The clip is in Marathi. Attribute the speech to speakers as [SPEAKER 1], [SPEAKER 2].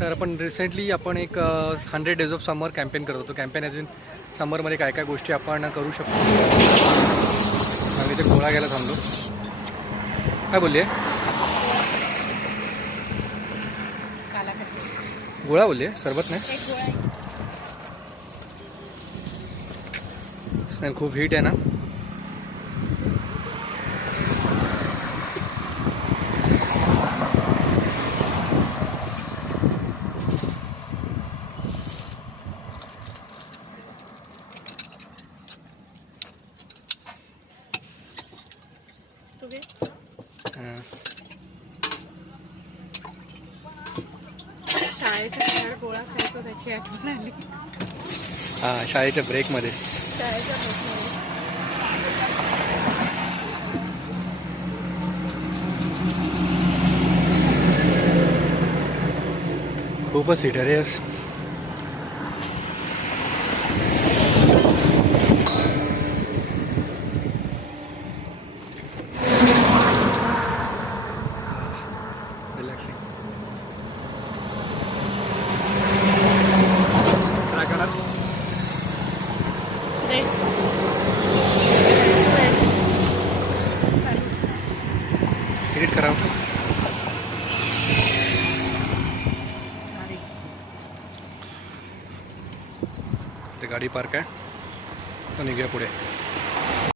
[SPEAKER 1] तर आपण रिसेंटली आपण एक hundred days of summer campaign करत होतो. कॅम्पेन ॲज इन समरमध्ये काय काय गोष्टी आपण करू शकतो. आम्ही ते गोळा घ्यायला थांबलो. काय बोलली? गोळा बोलली? सरबत. नाही, खूप हीट आहे ना.
[SPEAKER 2] तू घे.
[SPEAKER 1] हां.
[SPEAKER 2] गोळा खायचो त्याची आठवण आली
[SPEAKER 1] हां शाळेच्या ब्रेकमध्ये
[SPEAKER 2] शाळेच्या
[SPEAKER 1] खूपच हीट आहे
[SPEAKER 2] करते
[SPEAKER 1] एडिट कराओ। गाड़ी पार्क है। तो नहीं गया पूरे